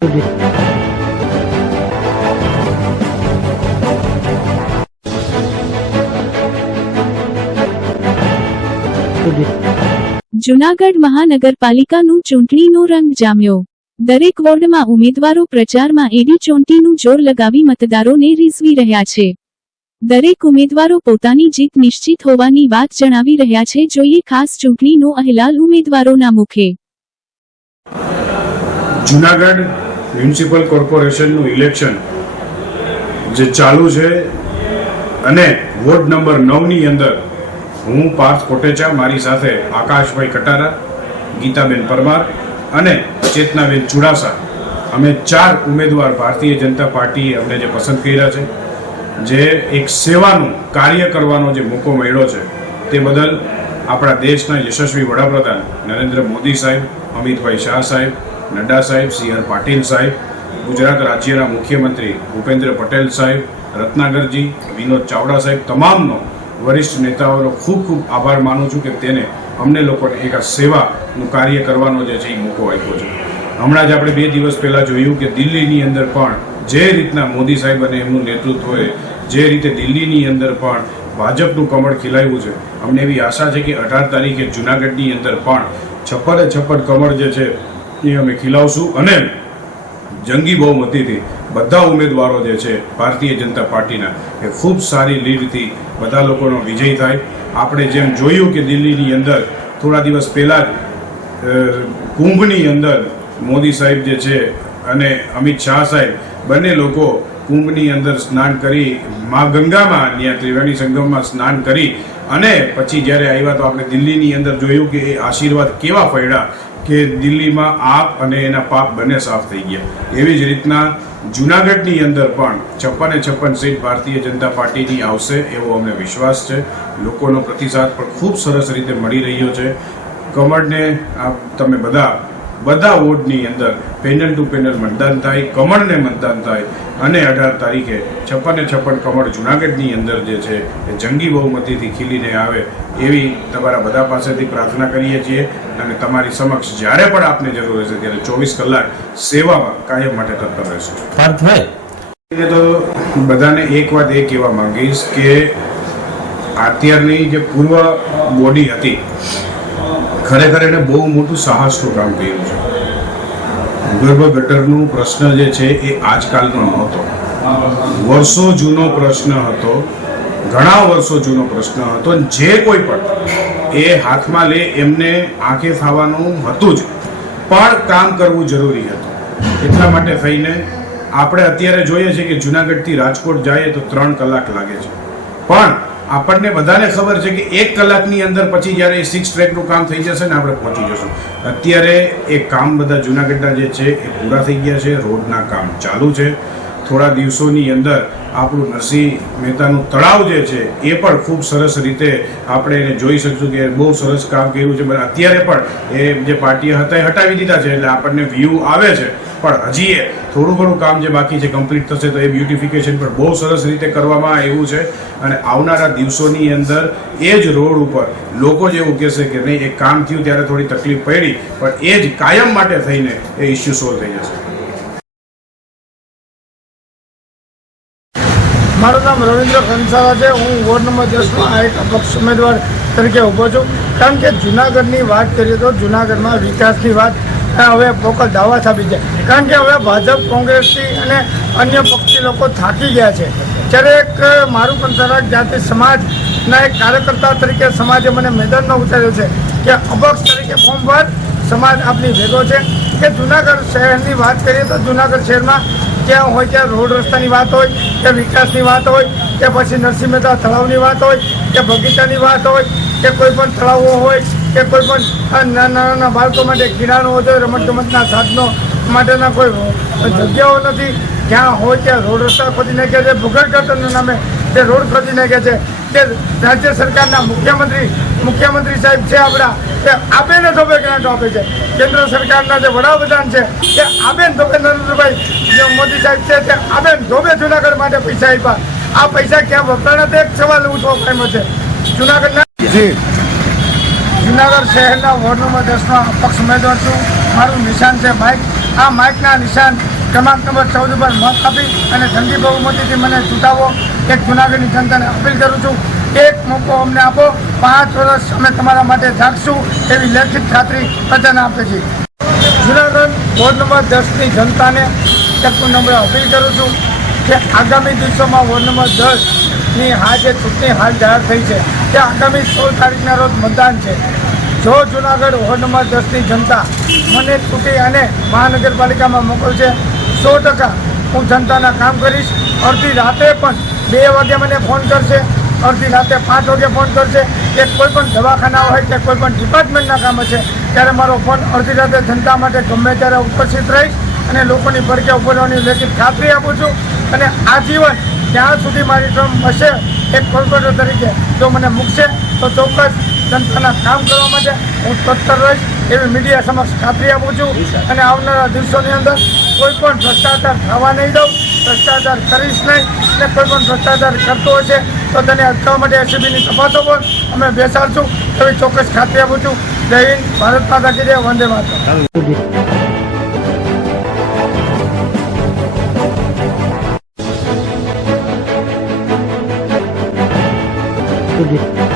જૂનાગઢ મહાનગરપાલિકાનું ચૂંટણીનો રંગ જામ્યો। દરેક વોર્ડમાં ઉમેદવારો પ્રચારમાં એડી ચોંટીનું જોર લગાવી મતદારોને રીઝવી રહ્યા છે। દરેક ઉમેદવારો પોતાની જીત નિશ્ચિત હોવાની વાત જણાવી રહ્યા છે। જોઈએ ખાસ ચૂંટણીનો અહેવાલ ઉમેદવારોના મુખે। જૂનાગઢ મ્યુનિસિપલ કોર્પોરેશનનું ઇલેક્શન જે ચાલુ છે અને વોર્ડ નંબર 9 ની અંદર હું પાર્થ કોટેચા, મારી સાથે આકાશભાઈ કટારા, ગીતાબેન પરમાર અને ચેતનાબેન ચુડાસા, અમે 4 ઉમેદવાર ભારતીય જનતા પાર્ટીએ અમને જે પસંદ કર્યા છે, જે એક સેવાનું કાર્ય કરવાનો જે મોકો મળ્યો છે, તે બદલ આપણા દેશના યશસ્વી વડાપ્રધાન નરેન્દ્ર મોદી સાહેબ, અમિતભાઈ શાહ સાહેબ, નડ્ડા સાહેબ, સી.આર. પાટીલ સાહેબ, ગુજરાત રાજ્યના મુખ્યમંત્રી ભૂપેન્દ્ર પટેલ સાહેબ, રત્નાકરજી, વિનોદ ચાવડા સાહેબ, તમામનો વરિષ્ઠ નેતાઓનો ખૂબ ખૂબ આભાર માનું છું કે તેને અમને લોકોને એક આ સેવાનું કાર્ય કરવાનો જે છે એ મોકો આપ્યો છે। હમણાં જ આપણે 2 દિવસ પહેલાં જોયું કે દિલ્હીની અંદર પણ જે રીતના મોદી સાહેબ અને એમનું નેતૃત્વએ જે રીતે દિલ્હીની અંદર પણ ભાજપનું કમળ ખીલાવ્યું છે, અમને એવી આશા છે કે 18 તારીખે જૂનાગઢની અંદર પણ 56 કમળ જે છે એ અમે ખીલાવશું અને જંગી બહુમતીથી બધા ઉમેદવારો જે છે ભારતીય જનતા પાર્ટીના એ ખૂબ સારી લીડથી બધા લોકોનો વિજય થાય। આપણે જેમ જોયું કે દિલ્હીની અંદર થોડા દિવસ પહેલાં જ કુંભની અંદર મોદી સાહેબ જે છે અને અમિત શાહ સાહેબ બંને લોકો કુંભની અંદર સ્નાન કરી મા ગંગામાં ત્યાં ત્રિવેણી સંગમમાં સ્નાન કરી અને પછી જ્યારે આવ્યા તો આપણે દિલ્હીની અંદર જોયું કે એ આશીર્વાદ કેવા પડ્યા કે દિલ્હીમાં આપ અને એના પાપ બંને સાફ થઈ ગયા। એવી જ રીતના જૂનાગઢની અંદર પણ 56 સીટ ભારતીય જનતા પાર્ટીની આવશે એવો અમને વિશ્વાસ છે। લોકોનો પ્રતિસાદ પણ ખૂબ સરસ રીતે મળી રહ્યો છે। કમળને તમે બધા વોર્ડની અંદર પેનલ ટુ પેનલ મતદાન થાય, કમળને મતદાન થાય અને 18 તારીખે 56 કમળ જૂનાગઢની અંદર જે છે એ જંગી બહુમતીથી ખીલીને આવે એવી તમારા બધા પાસેથી પ્રાર્થના કરીએ છીએ અને તમારી સમક્ષ જ્યારે પણ આપને જરૂર હશે ત્યારે 24 કલાક સેવામાં કાયમ માટે તત્પર રહેશું। પાર્થભાઈ તો બધાને એક વાત એ કહેવા માંગીશ કે અત્યારની જે પૂર્વ બોડી હતી ખરેખર એને બહુ મોટું સાહસનું કામ કર્યું છે। ભૂગર્ભ ગટરનું પ્રશ્ન જે છે એ આજકાલનો નહોતો, વર્ષો જૂનો પ્રશ્ન હતો, ઘણા વર્ષો જૂનો પ્રશ્ન હતો। જે કોઈ પણ એ હાથમાં લે એમને આંખે થવાનું હતું જ, પણ કામ કરવું જરૂરી હતું। એટલા માટે થઈને આપણે અત્યારે જોઈએ છીએ કે જૂનાગઢથી રાજકોટ જઈએ તો 3 કલાક લાગે છે, પણ આપણને બધાને ખબર છે કે 1 કલાકની અંદર પછી જ્યારે 6 ટ્રેકનું કામ થઈ જશે ને આપણે પહોંચી જશું। અત્યારે એ કામ બધા જૂનાગઢના જે છે એ પૂરા થઈ ગયા છે, રોડના કામ ચાલુ છે। થોડા દિવસોની અંદર આપણું નરસિંહ મહેતાનું તળાવ જે છે એ પણ ખૂબ સરસ રીતે આપણે એને જોઈ શકશું કે બહુ સરસ કામ કર્યું છે। અત્યારે પણ એ જે પાર્ટીએ હતા એ હટાવી દીધા છે એટલે આપણને વ્યૂ આવે છે, પણ હજી એ થોડું ઘણું કામ જે બાકી છે કમ્પ્લીટ થશે તો એ બ્યુટિફિકેશન પણ બહુ સરસ રીતે કરવામાં આવ્યું છે અને આવનારા દિવસોની અંદર એ જ રોડ ઉપર લોકો જ એવું કહેશે કે નહીં એ કામ થયું ત્યારે થોડી તકલીફ પડી, પણ એ જ કાયમ માટે થઈને એ ઇસ્યુ સોલ્વ થઈ જશે। મારું નામ રવિન્દ્ર કંસારા છે। હું વોર્ડ નંબર 10માં એક અપક્ષ ઉમેદવાર તરીકે ઊભો છું। કારણ કે જૂનાગઢની વાત કરીએ તો જૂનાગઢમાં વિકાસની વાત હવે પોકળ દાવા સાબિત છે। કારણ કે હવે ભાજપ, કોંગ્રેસથી અને અન્ય પક્ષી લોકો થાકી ગયા છે। જ્યારે એક મારું કંસારા જાતિ સમાજના એક કાર્યકર્તા તરીકે સમાજે મને મેદાનમાં ઉતાર્યો છે કે અપક્ષ તરીકે ફોર્મ ભર, સમાજ આપની ભેગો છે। કે જૂનાગઢ શહેરની વાત કરીએ તો જૂનાગઢ શહેરમાં જ્યાં હોય ત્યાં રોડ રસ્તાની વાત હોય કે વિકાસની વાત હોય કે પછી નરસિંહ મહેતા તળાવની વાત હોય કે બગીચાની વાત હોય કે કોઈ પણ તળાવો હોય કે કોઈ પણ નાના બાળકો માટે ક્રીડાનો હોય, રમતગમતના સાધનો માટેના કોઈ જગ્યાઓ નથી। જ્યાં હોય ત્યાં રોડ રસ્તા ખોદી નાખ્યા છે, ભૂગર્ભ ગટરના નામે જે રોડ ખોદી નાખ્યા છે। તે રાજ્ય સરકારના મુખ્યમંત્રી સાહેબ છે આપણા, તે આબેને ધોબે ગ્રાન્ટ આપે છે। કેન્દ્ર સરકારના જે વડાપ્રધાન છે તે આબેન ધોબે નરેન્દ્રભાઈ મોદી સાહેબ છે તે આબેન ધોબે જૂનાગઢ માટે પૈસા આપ્યા। આ પૈસા ક્યાં વપરાણા તે એક સવાલ ઉઠવો પામ્યો છે। જૂનાગઢ શહેરના વોર્ડ નંબર 10માં અપક્ષ ઉમેદવાર છું। મારું નિશાન છે માઇક। આ માઇકના નિશાન ક્રમાંક નંબર 14 પર મત આપી અને ઠંડી બહુમતીથી મને ચૂંટાવો એક જૂનાગઢની જનતાને અપીલ કરું છું. એક મોકો અમને આપો, 5 વર્ષ અમે તમારા માટે જાગશું એવી લેખિત ખાતરી પ્રજાને આપે છે. જૂનાગઢ વોર્ડ નંબર 10ની જનતાને એક નંબર અપીલ કરું છું કે આગામી દિવસોમાં વોર્ડ નંબર 10ની જે ચૂંટણી હાલ જાહેર થઈ છે તે આગામી 16 તારીખના રોજ મતદાન છે. જો જૂનાગઢ વોર્ડ નંબર 10ની જનતા મને ચૂંટી અને મહાનગરપાલિકામાં મોકલશે, 100% હું જનતાના કામ કરીશ. અડધી રાતે પણ 2 વાગે મને ફોન કરશે, અડધી રાતે 5 વાગે ફોન કરશે કે કોઈ પણ દવાખાના હોય કે કોઈ પણ ડિપાર્ટમેન્ટના કામ હશે ત્યારે મારો ફોન અડધી રાતે જનતા માટે ગમે ત્યારે ઉપસ્થિત રહીશ અને લોકોની પડકે ઉભરવાની લેખિત ખાતરી આપું છું. અને આજીવન ત્યાં સુધી મારી ટર્મ હશે એક કોર્પોરેટર તરીકે જો મને મૂકશે તો ચોક્કસ જનતાના કામ કરવા માટે હું તત્પર રહીશ એવી મીડિયા સમક્ષ ખાતરી આપું છું. અને આવનારા દિવસોની અંદર કોઈ પણ ભ્રષ્ટાચાર થવા નહીં દઉં, ભ્રષ્ટાચાર કરીશ નહીં. અને કોઈ પણ ભ્રષ્ટાચાર કરતો હશે તો તેને અટકાવવા માટે એસીબીની તપાસો પણ અમે બેસાડશું એવી ચોક્કસ ખાતરી આપું છું. જય હિન્દ, ભારત માતા કી જય, વંદે માતરમ. Good.